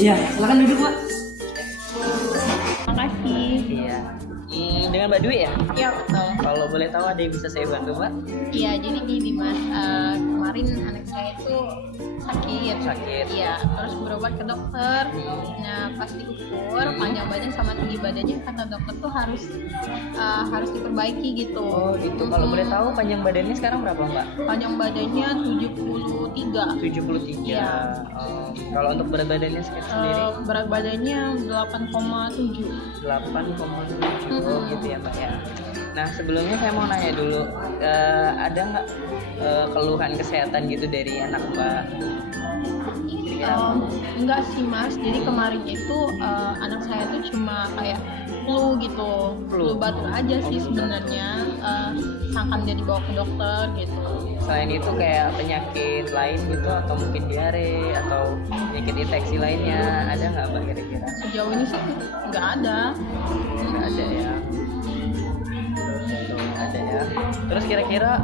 Iya, silakan duduk Mbak. Makasih. Iya. Dengan Mbak Dwi ya? Iya betul. Kalau boleh tahu ada yang bisa saya bantu Mbak? Iya jadi gini Mas, kemarin anak saya itu sakit. Sakit. Iya, terus berobat ke dokter. Nah pas diukur panjang badan sama tinggi badannya kata dokter tuh harus diperbaiki gitu. Oh gitu. Kalau boleh tahu panjang badannya sekarang berapa Mbak? Panjang badannya 73. 73. Iya. Oh, kalau untuk berat badannya sendiri? Berat badannya 8,7. 8,7. Oh gitu ya Mbak ya. Nah sebelumnya saya mau nanya dulu, ada nggak keluhan kesehatan gitu dari anak Mbak? Enggak sih Mas, jadi kemarin itu anak saya tuh cuma kayak flu gitu, flu batuk aja sih sebenarnya, sangkan dia dibawa ke dokter gitu. Selain itu kayak penyakit lain gitu atau mungkin diare atau penyakit infeksi lainnya ada nggak Mbak kira-kira? Sejauh ini sih nggak ada. Nggak ada ya. Ada ya. Terus kira-kira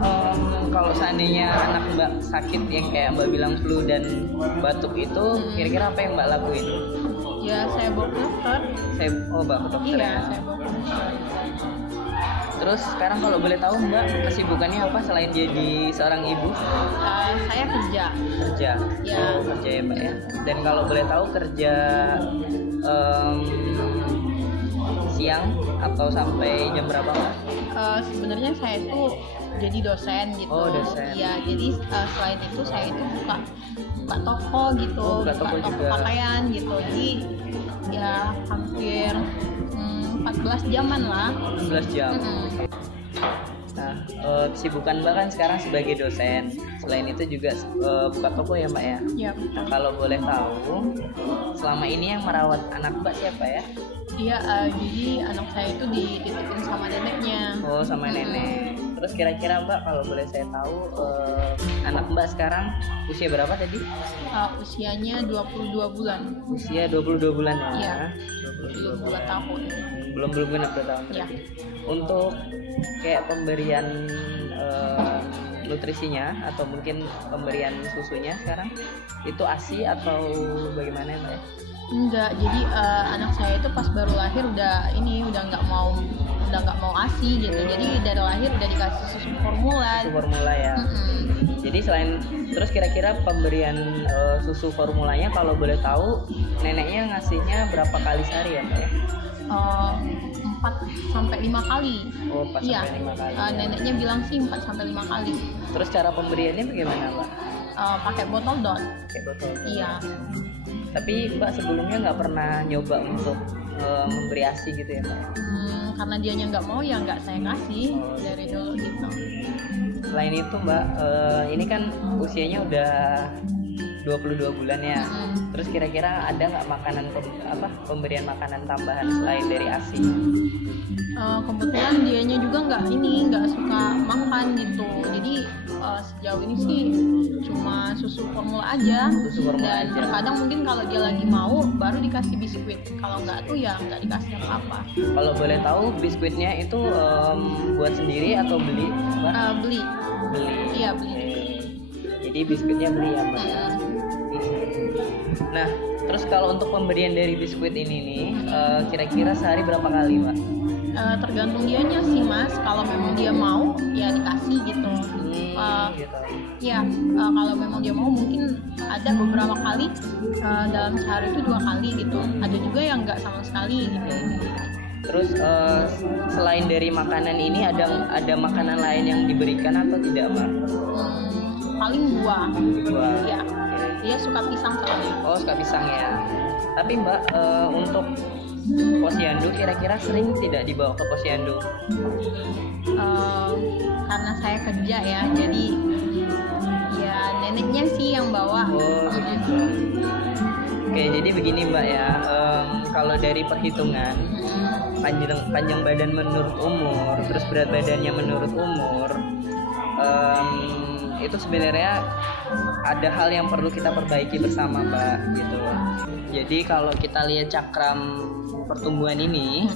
kalau seandainya anak Mbak sakit yang kayak Mbak bilang flu dan batuk itu, kira-kira apa yang Mbak lakuin? Ya saya bawa ke dokter. Bawa ke dokter. Iya, ya. saya bawa ke dokter. Terus sekarang kalau boleh tahu Mbak kesibukannya apa selain jadi seorang ibu? Saya kerja. Kerja. Ya. Kerja ya Mbak ya. Dan kalau boleh tahu kerja siang atau sampai jam berapa Mbak? Sebenarnya saya tuh jadi dosen gitu. Oh, dosen. Iya, jadi selain itu saya itu buka toko gitu, buka toko juga. pakaian gitu. Jadi ya hampir 14 jaman lah. 14 jam. Nah, kesibukan Mbak kan sekarang sebagai dosen. Selain itu juga buka toko ya Mbak ya? Iya betul. Kalau boleh tahu, selama ini yang merawat anak Mbak siapa ya? Iya, jadi anak saya itu dititipin sama neneknya. Oh, sama nenek. Terus kira-kira Mbak kalau boleh saya tahu, anak Mbak sekarang usia berapa tadi? Usianya 22 bulan. Usia 22 bulan ya? Iya. 22 22 tahun. Belum genap 2 tahun. Iya. Untuk kayak pemberian nutrisinya atau mungkin pemberian susunya sekarang itu ASI atau bagaimana Mbak ya? Enggak, jadi anak saya itu pas baru lahir udah nggak mau ASI gitu. Jadi dari lahir udah dikasih susu formula. Susu formula ya. Jadi terus kira-kira pemberian susu formulanya kalau boleh tahu neneknya ngasihnya berapa kali sehari ya Mbak ya? 4-5 kali. Oh, 4 iya. sampai 5 kali. Neneknya bilang sih 4-5 kali. Terus cara pemberiannya bagaimana Mbak? Pakai botol dot. Pakai botol. Iya. Tapi Mbak sebelumnya nggak pernah nyoba untuk memberi ASI gitu ya Mbak? Karena dianya nggak mau ya nggak saya kasih dari dulu gitu. Selain itu Mbak, ini kan usianya udah 22 bulan ya. Terus kira-kira ada nggak pemberian makanan tambahan selain dari ASI? Kebetulan dianya juga nggak suka makan gitu. Jadi sejauh ini sih cuma susu formula aja. Dan terkadang mungkin kalau dia lagi mau baru dikasih biskuit. Kalau nggak tuh ya nggak dikasih apa-apa. Kalau boleh tahu biskuitnya itu buat sendiri atau beli? Beli. Iya beli. Jadi biskuitnya beli ya Mbak. Nah, terus kalau untuk pemberian dari biskuit ini nih, kira-kira sehari berapa kali Mbak? Tergantung dianya sih Mas. Kalau memang dia mau ya dikasih gitu. Gitu. Ya kalau memang dia mau mungkin ada beberapa kali dalam sehari itu 2 kali gitu. Ada juga yang nggak sama sekali gitu. Terus selain dari makanan ini ada makanan lain yang diberikan atau tidak Mbak? Paling buah. Ya. Dia suka pisang soalnya. Oh, suka pisang ya. Tapi Mbak, untuk posyandu kira-kira sering tidak dibawa ke posyandu? Karena saya kerja ya, jadi ya neneknya sih yang bawa. Oh gitu. Oke, jadi begini Mbak ya, kalau dari perhitungan panjang badan menurut umur, terus berat badannya menurut umur, itu sebenarnya ada hal yang perlu kita perbaiki bersama Mbak gitu. Jadi kalau kita lihat cakram pertumbuhan ini,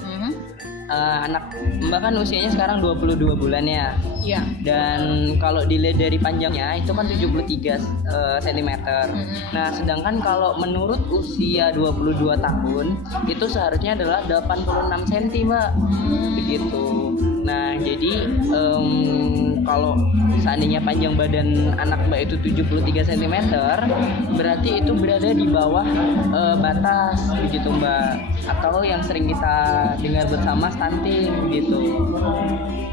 anak Mbak kan usianya sekarang 22 bulan ya. Iya. Dan kalau dilihat dari panjangnya itu kan 73 cm. Nah, sedangkan kalau menurut usia 22 tahun itu seharusnya adalah 86 cm, Mbak. Begitu. Nah, jadi kalau seandainya panjang badan anak Mbak itu 73 cm, berarti itu berada di bawah batas begitu, Mbak. Atau yang sering kita dengar bersama stunting gitu.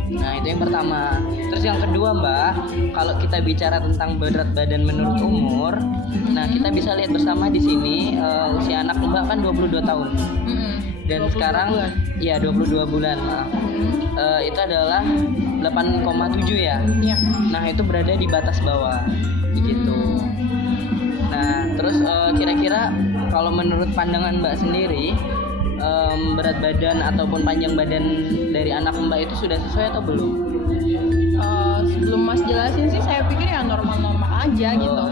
Nah, itu yang pertama. Terus yang kedua, Mbak, kalau kita bicara tentang berat badan menurut umur, nah kita bisa lihat bersama di sini usia anak Mbak kan 22 tahun. Dan sekarang bulan. Ya 22 bulan. Itu adalah 8,7 ya. Nah, itu berada di batas bawah begitu. Nah, terus kira-kira kalau menurut pandangan Mbak sendiri, berat badan ataupun panjang badan dari anak Mbak itu sudah sesuai atau belum? Sebelum Mas jelasin sih saya pikir ya normal-normal aja gitu.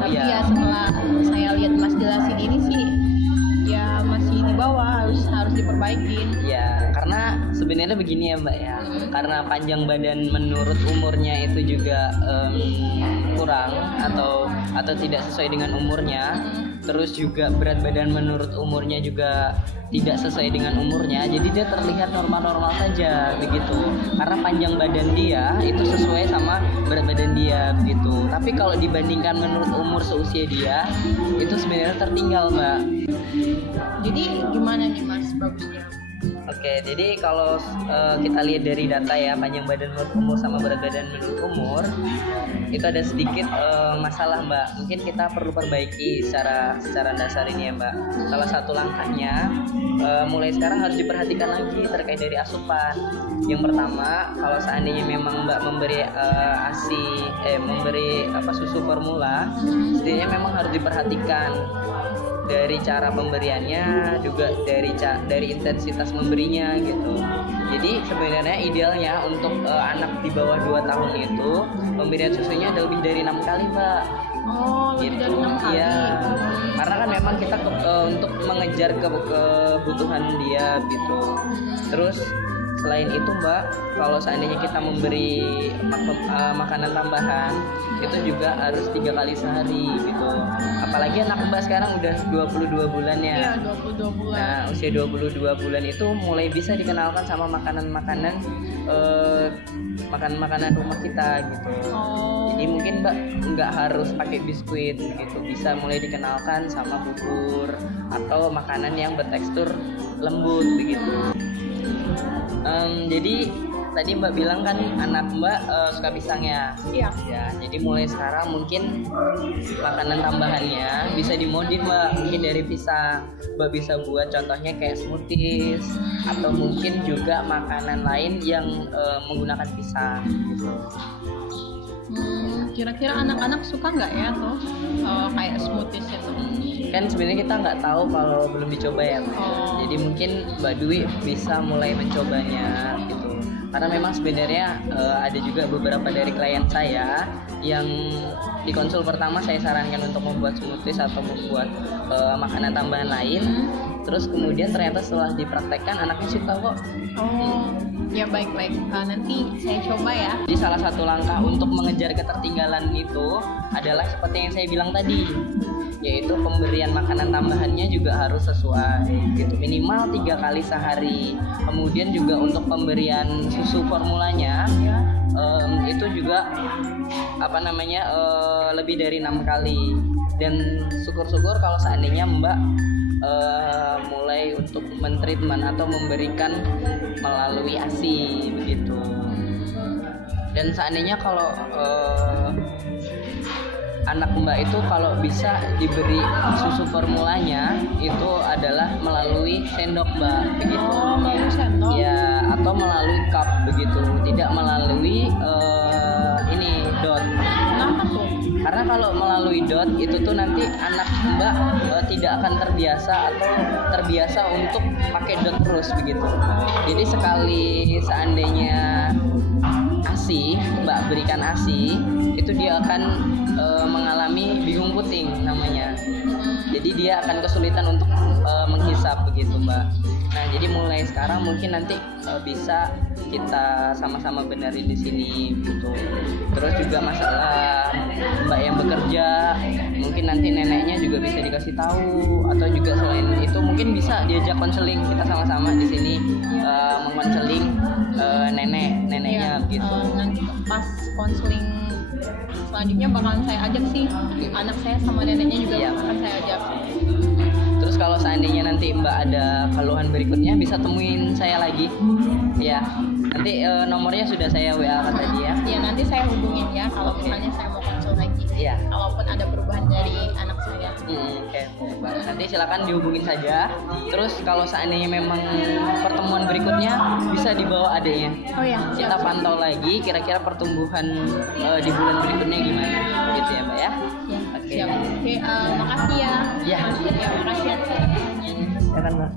Tapi ya setelah saya lihat Mas jelasin ini sih ya masih di bawah, harus diperbaikin. Ya, karena sebenarnya begini ya, Mbak ya. Karena panjang badan menurut umurnya itu juga kurang atau tidak sesuai dengan umurnya. Terus juga berat badan menurut umurnya juga tidak sesuai dengan umurnya, jadi dia terlihat normal-normal saja begitu. Karena panjang badan dia itu sesuai sama berat badan dia begitu. Tapi kalau dibandingkan menurut umur seusia dia, itu sebenarnya tertinggal, Mbak. Jadi gimana nih Mas bagusnya? Oke, jadi kalau kita lihat dari data ya, panjang badan menurut umur sama berat badan menurut umur itu ada sedikit masalah, Mbak. Mungkin kita perlu perbaiki secara dasar ini ya, Mbak. Salah satu langkahnya mulai sekarang harus diperhatikan lagi terkait dari asupan. Yang pertama, kalau seandainya memang Mbak memberi susu formula, setidaknya memang harus diperhatikan dari cara pemberiannya, juga dari intensitas memberinya gitu. Jadi sebenarnya idealnya untuk anak di bawah 2 tahun itu pemberian susunya ada lebih dari 6 kali, Mbak. Oh, lebih dari 6 kali. Iya. Karena kan memang kita untuk mengejar kebutuhan dia gitu. Terus selain itu, Mbak, kalau seandainya kita memberi makanan tambahan itu juga harus 3 kali sehari gitu. Apalagi anak Mbak sekarang udah 22 bulan ya. Iya, 22 bulan. Nah, usia 22 bulan itu mulai bisa dikenalkan sama makanan-makanan rumah kita gitu. Jadi mungkin Mbak nggak harus pakai biskuit gitu, bisa mulai dikenalkan sama bubur atau makanan yang bertekstur lembut begitu. Jadi tadi Mbak bilang kan anak Mbak suka pisang ya. Iya. Ya, jadi mulai sekarang mungkin makanan tambahannya bisa dimodif, Mbak. Mungkin dari pisang Mbak bisa buat contohnya kayak smoothies atau mungkin juga makanan lain yang menggunakan pisang gitu. Kira-kira anak-anak suka nggak ya tuh kayak smoothies itu? Kan sebenarnya kita nggak tahu kalau belum dicoba ya, Mbak. Jadi mungkin Mbak Dwi bisa mulai mencobanya gitu. Karena memang sebenarnya ada juga beberapa dari klien saya yang di konsul pertama saya sarankan untuk membuat smoothies atau membuat makanan tambahan lain. Terus kemudian ternyata setelah dipraktekkan anaknya suka kok. Ya baik-baik, nanti saya coba ya. Jadi salah satu langkah untuk mengejar ketertinggalan itu adalah seperti yang saya bilang tadi, yaitu pemberian makanan tambahannya juga harus sesuai gitu, minimal 3 kali sehari. Kemudian juga untuk pemberian susu formulanya itu juga lebih dari 6 kali. Dan syukur-syukur kalau seandainya Mbak mulai untuk mentreatment atau memberikan melalui ASI begitu. Dan seandainya kalau anak Mbak itu kalau bisa diberi susu formulanya itu adalah melalui sendok, Mbak, begitu. Melalui sendok. Ya, atau melalui cup begitu, tidak melalui dot. Kenapa tuh? Karena kalau melalui dot itu tuh nanti anak Mbak tidak akan terbiasa untuk pakai dot terus begitu. Jadi sekali seandainya ASI, Mbak berikan ASI, itu dia akan mengalami bingung puting namanya. Jadi dia akan kesulitan untuk menghisap begitu Mbak. Nah jadi mulai sekarang mungkin nanti bisa kita sama-sama benerin di sini gitu. Terus juga masalah Mbak yang bekerja, mungkin nanti neneknya juga bisa dikasih tahu, atau juga selain itu mungkin bisa diajak konseling, kita sama-sama di sini mengkonseling neneknya gitu. Nanti pas konseling selanjutnya bakalan saya ajak sih, anak saya sama neneknya juga akan saya ajak. Terus kalau seandainya nanti Mbak ada keluhan berikutnya bisa temuin saya lagi ya. Nanti nomornya sudah saya WA kan tadi ya. Iya, nanti saya hubungin ya kalau misalnya saya mau konsul lagi. Iya. Kalaupun ada perubahan dari anak saya. Oke. Nanti silakan dihubungin saja. Terus kalau seandainya memang pertemuan berikutnya bisa dibawa adiknya. Oh ya. Kita pantau lagi kira-kira pertumbuhan di bulan berikutnya gimana. Gitu ya Mbak ya. Oke. Oke, makasih ya. Iya. Makasih atas pertanyaannya. Ya kan Mbak.